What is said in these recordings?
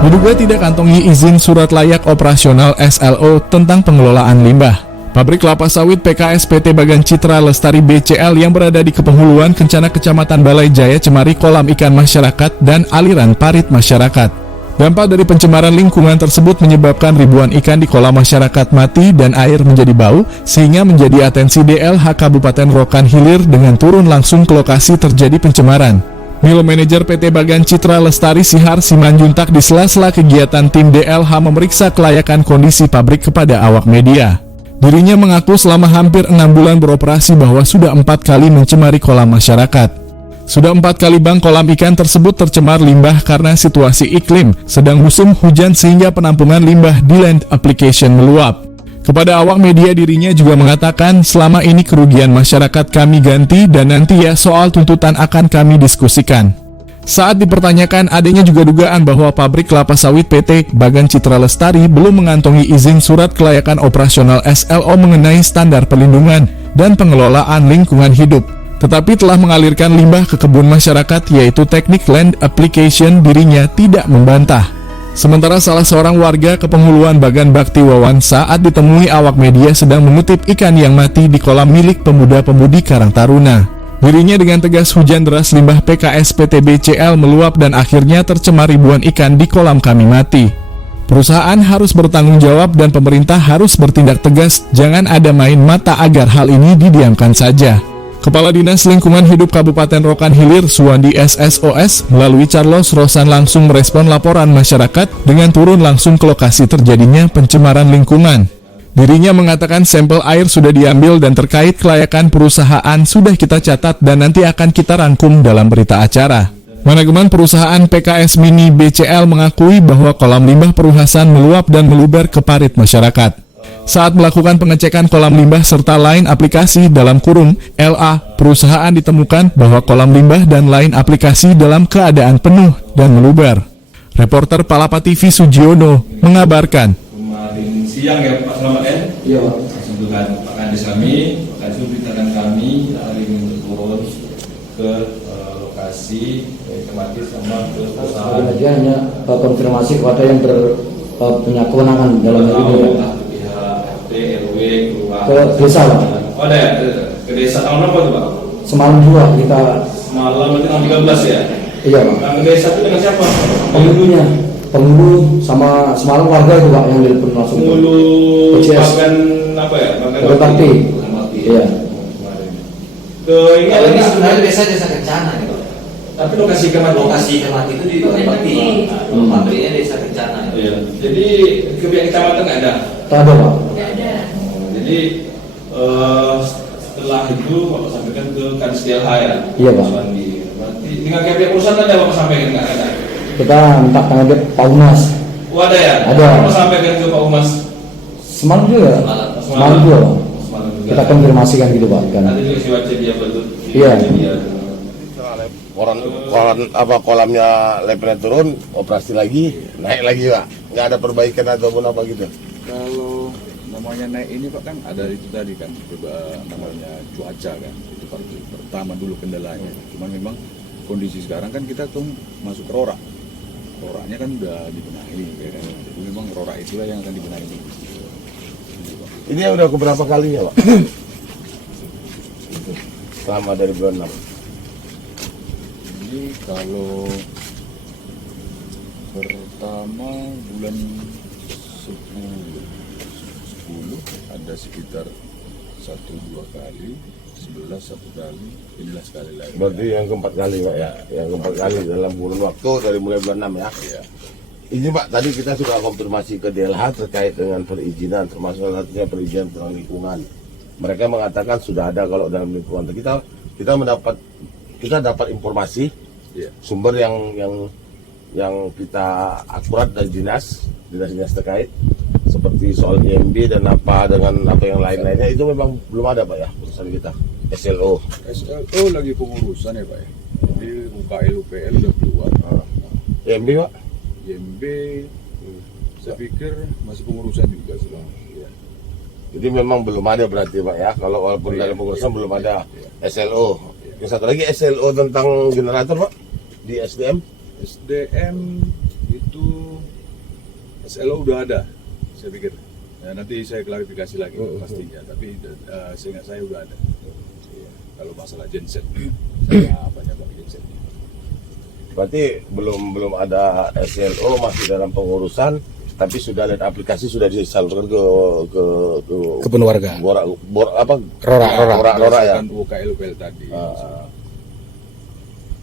Diduga tidak kantongi izin surat layak operasional SLO tentang pengelolaan limbah. Pabrik kelapa sawit PKS PT Bagan Citra Lestari BCL yang berada di Kepenghuluan Kencana Kecamatan Balai Jaya cemari kolam ikan masyarakat dan aliran parit masyarakat. Dampak dari pencemaran lingkungan tersebut menyebabkan ribuan ikan di kolam masyarakat mati dan air menjadi bau, sehingga menjadi atensi DLH Kabupaten Rokan Hilir dengan turun langsung ke lokasi terjadi pencemaran. Milo Manajer PT Bagan Citra Lestari Sihar Simanjuntak di sela-sela kegiatan tim DLH memeriksa kelayakan kondisi pabrik kepada awak media. Dirinya mengaku selama hampir 6 bulan beroperasi bahwa sudah 4 kali mencemari kolam masyarakat. Sudah 4 kali bang kolam ikan tersebut tercemar limbah karena situasi iklim sedang musim hujan sehingga penampungan limbah di land application meluap. Kepada awak media dirinya juga mengatakan selama ini kerugian masyarakat kami ganti dan nanti ya soal tuntutan akan kami diskusikan. Saat dipertanyakan adanya juga dugaan bahwa pabrik kelapa sawit PT Bagan Citra Lestari belum mengantongi izin surat kelayakan operasional SLO mengenai standar perlindungan dan pengelolaan lingkungan hidup, tetapi telah mengalirkan limbah ke kebun masyarakat yaitu teknik land application dirinya tidak membantah. Sementara salah seorang warga Kepenghuluan Bagan Bakti Wawan saat ditemui awak media sedang mengutip ikan yang mati di kolam milik pemuda-pemudi Karang Taruna. Dirinya dengan tegas hujan deras limbah PKS PT BCL meluap dan akhirnya tercemar ribuan ikan di kolam kami mati. Perusahaan harus bertanggung jawab dan pemerintah harus bertindak tegas, jangan ada main mata agar hal ini didiamkan saja. Kepala Dinas Lingkungan Hidup Kabupaten Rokan Hilir Suwandi SSOS melalui Carlos Rosan langsung merespon laporan masyarakat dengan turun langsung ke lokasi terjadinya pencemaran lingkungan. Dirinya mengatakan sampel air sudah diambil dan terkait kelayakan perusahaan sudah kita catat dan nanti akan kita rangkum dalam berita acara. Manajemen perusahaan PKS Mini BCL mengakui bahwa kolam limbah Peruhasan meluap dan meluber ke parit masyarakat. Saat melakukan pengecekan kolam limbah serta lain aplikasi dalam kurung LA, perusahaan ditemukan bahwa kolam limbah dan lain aplikasi dalam keadaan penuh dan meluber. Reporter Palapa TV Sujiono mengabarkan. Kemarin siang ya Pak Selamat ya? Iya Pak. Langsung dengan Pak Kades kami, Pak Kades perintahkan kami hari ini untuk turun ke lokasi tematis sama ke perusahaan. Jadi hanya konfirmasi kepada yang punya kewenangan dalam hal ini. RW, ke desa Pak. Oh ada ya? Ke desa tahun berapa tuh Pak? Semalam juga kita. Semalam berarti tanggal 13 ya? Iya Pak. Nah, ke desa itu dengan siapa? Penghulunya, penghulu sama semalam warga itu Pak yang telepon langsung. Penghulu Bagan apa ya? Bagan Bakti. Iya. Ke ini ada ini sebenarnya desa Kencana nih Pak. tapi lokasi kemati itu di Bagan Bakti. Pabriknya desa Kencana. Iya. Jadi ke pihak kecamatan nggak ada? Tak ada Pak. Jadi setelah itu Bapak sampaikan ke Kadis DLH ya? Iya Pak. Berarti dengan pihak perusahaan ada Bapak sampaikan nggak ada? Kita minta tangan Pak Umas. Oh ada ya? Ada. Bapak sampaikan ke Pak Umas? Semalam juga. Semalam juga Pak. Semalam juga. Kita konfirmasikan gitu Pak. Kan. Nanti juga si wajib dia betul. Iya. Kolamnya levelnya turun, operasi lagi, naik lagi Pak. Nggak ada perbaikan ataupun apa gitu. Kalau namanya naik ini Pak kan ada itu tadi kan namanya cuaca kan, itu pertama dulu kendalanya. Cuman memang kondisi sekarang kan kita tuh masuk ke roraknya kan udah dibenahi ya kan? Jadi memang rorak itulah yang akan dibenahi ini. Ini udah keberapa kalinya Pak? Selama dari bulan 6. Jadi kalau pertama bulan 10 ada sekitar 1-2 kali, 11 1 kali, inilah sekali lagi. Berarti yang keempat kali Pak ya? Yang keempat kali dalam kurun waktu dari mulai bulan 6 ya? Iya. Ini Pak, tadi kita sudah konfirmasi ke DLH terkait dengan perizinan, termasuk nantinya perizinan tentang lingkungan. Mereka mengatakan sudah ada kalau dalam lingkungan. Kita dapat informasi, sumber yang kita akurat dari dinas terkait, seperti soal IMB dan apa yang lain-lainnya itu memang belum ada Pak ya urusan kita. SLO lagi pengurusan ya Pak ya. Jadi UKL UPL udah keluar. IMB Pak? IMB saya pikir masih pengurusan juga selama. Ya. Jadi memang belum ada berarti Pak ya, kalau walaupun dalam pengurusan belum ada SLO. Yang satu lagi SLO tentang generator Pak di SDM itu SLO udah ada, saya pikir. Ya, nanti saya klarifikasi lagi pastinya, tapi seingat saya udah ada. Iya. Kalau masalah genset, saya apanya bang genset. Berarti belum ada SLO, masih dalam pengurusan, tapi sudah lihat aplikasi sudah disalurkan ke Kebun warga. Rora ya. UKLPL tadi.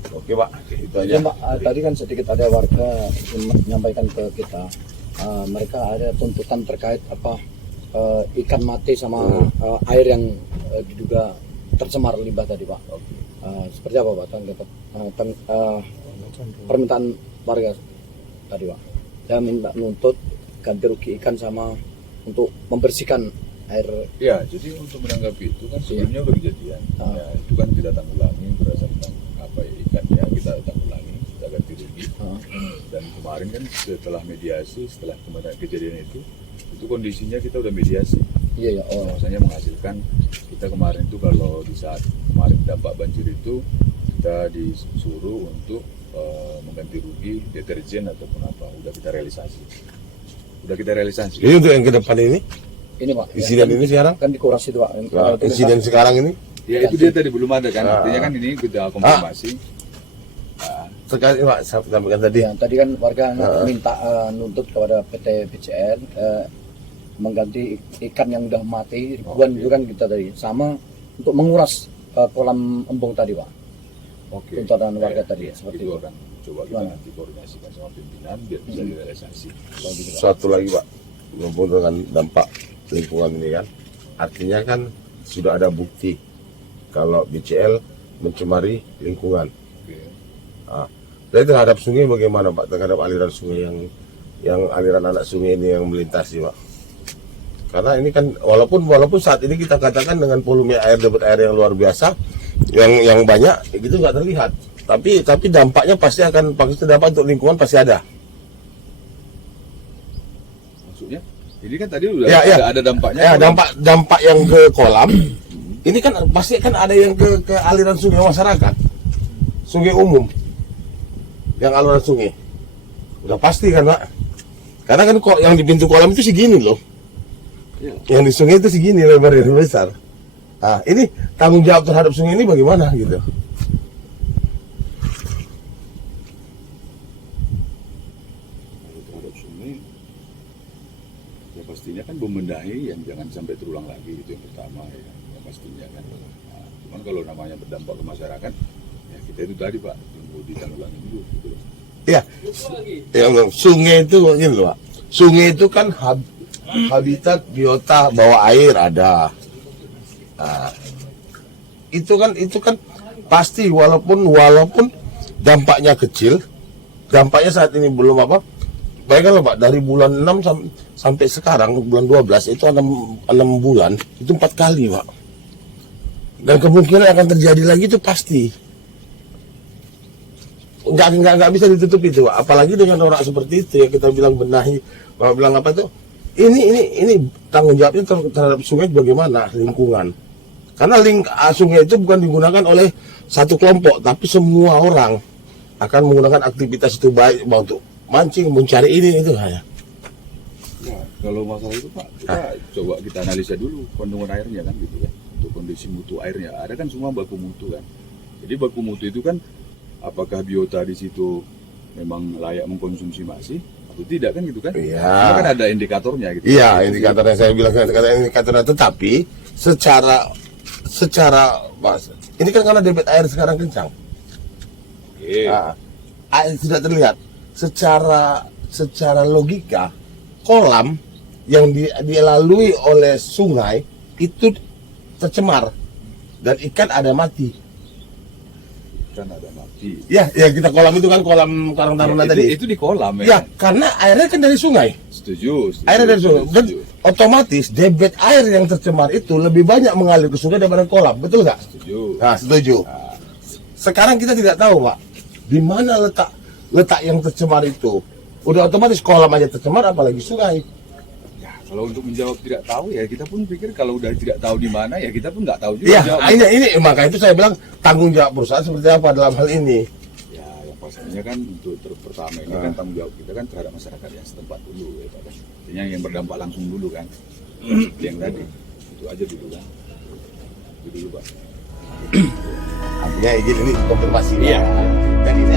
Oke Pak, itu aja. Ya, Mbak, tadi kan sedikit ada warga menyampaikan ke kita, mereka ada tuntutan terkait ikan mati sama air yang diduga tercemar limbah tadi Pak. Seperti apa Pak permintaan warga tadi Pak? Saya minta menuntut ganti rugi ikan sama untuk membersihkan air. Ya, jadi untuk menanggapi itu kan sebelumnya udah kejadian. Ya, itu kan kita tanggulangi berdasarkan apa ya, ikannya kita tanggulangi, kita ganti rugi. Dan kemarin kan setelah mediasi, setelah kejadian itu kondisinya kita udah mediasi. Iya ya. Maksudnya menghasilkan kita kemarin itu kalau di saat kemarin dampak banjir itu kita disuruh untuk mengganti rugi deterjen ataupun apa, udah kita realisasi. Ini untuk yang ke depan ini? Ini Pak. Insiden ini sekarang? Kan dikuras itu Pak. Nah, insiden sekarang ini? Ya itu dia tadi belum ada kan, artinya kan ini kita konfirmasi. Sekali Pak, saya sampaikan tadi. Ya, tadi kan warga minta nuntut kepada PT BCL mengganti ikan yang udah mati ribuan itu kan kita tadi, sama untuk menguras kolam embung tadi Pak. Oke. Tuntutan warga tadi seperti itu itu. akan coba kita nanti koordinasikan sama pimpinan biar bisa direalisasi. Satu lagi Pak, mumpung dengan dampak lingkungan ini kan, artinya kan sudah ada bukti kalau BCL mencemari lingkungan. Jadi terhadap sungai bagaimana Pak, terhadap aliran sungai yang aliran anak sungai ini yang melintasi Pak? Karena ini kan walaupun saat ini kita katakan dengan volume air, debit air yang luar biasa, yang banyak itu nggak terlihat, tapi dampaknya pasti dampak untuk lingkungan pasti ada. Maksudnya ini kan tadi udah ada dampaknya. Ya, dampak yang ke kolam ini kan pasti kan ada yang ke aliran sungai masyarakat, sungai umum, yang aliran sungai udah pasti kan Pak, karena kan kok yang di pintu kolam itu segini loh, yang di sungai itu segini lebarnya besar. Nah, ini tanggung jawab terhadap sungai ini bagaimana gitu? Terhadap sungai, ya pastinya kan membenahi yang jangan sampai terulang lagi, itu yang pertama ya, yang pastinya kan. Nah, cuman kalau namanya berdampak ke masyarakat, ya kita itu tadi Pak, tunggu ditanggulangi dulu gitu loh. Iya. Ya, sungai itu gini loh Pak. Sungai itu kan habitat biota bawah air ada. Nah, itu kan pasti walaupun dampaknya kecil, dampaknya saat ini belum apa. Bayangkan Pak, dari bulan 6 sampai sekarang bulan 12 itu 6 bulan, itu 4 kali Pak. Dan kemungkinan akan terjadi lagi itu pasti. Nggak bisa ditutup itu Pak. Apalagi dengan orang seperti itu yang kita bilang benahi, bilang apa itu? Ini tanggung jawabnya terhadap sungai bagaimana, lingkungan. Karena sungai itu bukan digunakan oleh satu kelompok, tapi semua orang akan menggunakan aktivitas itu baik mau untuk mancing, mencari ini itu hanya. Ya, kalau masalah itu Pak, kita kita analisa dulu kandungan airnya kan gitu ya. Untuk kondisi mutu airnya, ada kan semua baku mutu kan. Jadi baku mutu itu kan apakah biota di situ memang layak mengkonsumsi masih atau tidak kan gitu kan? Iya. Karena kan ada indikatornya gitu. Iya, indikatornya saya bilang indikatornya, tetapi secara Mas, ini kan karena debit air sekarang kencang. Oke. Nah, air tidak terlihat. Secara logika, kolam yang dilalui oleh sungai itu tercemar dan ikan ada mati. Ikan ada mati. Ya kita kolam itu kan kolam Karang Taruna tadi. Itu di kolam Ya, karena airnya kan dari sungai. Setuju. Airnya dari sungai. Dan otomatis debit air yang tercemar itu lebih banyak mengalir ke sungai daripada kolam, betul nggak? Setuju. Nah, setuju. Sekarang kita tidak tahu Pak, di mana letak yang tercemar itu. Udah otomatis kolam aja tercemar, apalagi sungai. Ya, kalau untuk menjawab tidak tahu ya kita pun pikir kalau udah tidak tahu di mana ya kita pun nggak tahu juga. Ya, ini maka itu saya bilang tanggung jawab perusahaan seperti apa dalam hal ini. Ya, yang Pastinya kan untuk pertama ini kan tanggung jawab kita kan terhadap masyarakat yang setempat dulu ya Pak. Artinya yang berdampak langsung dulu kan. Seperti yang tadi. Itu aja dulu kan. Itu dulu Pak. Artinya izin ini konfirmasi. Iya. Dan ini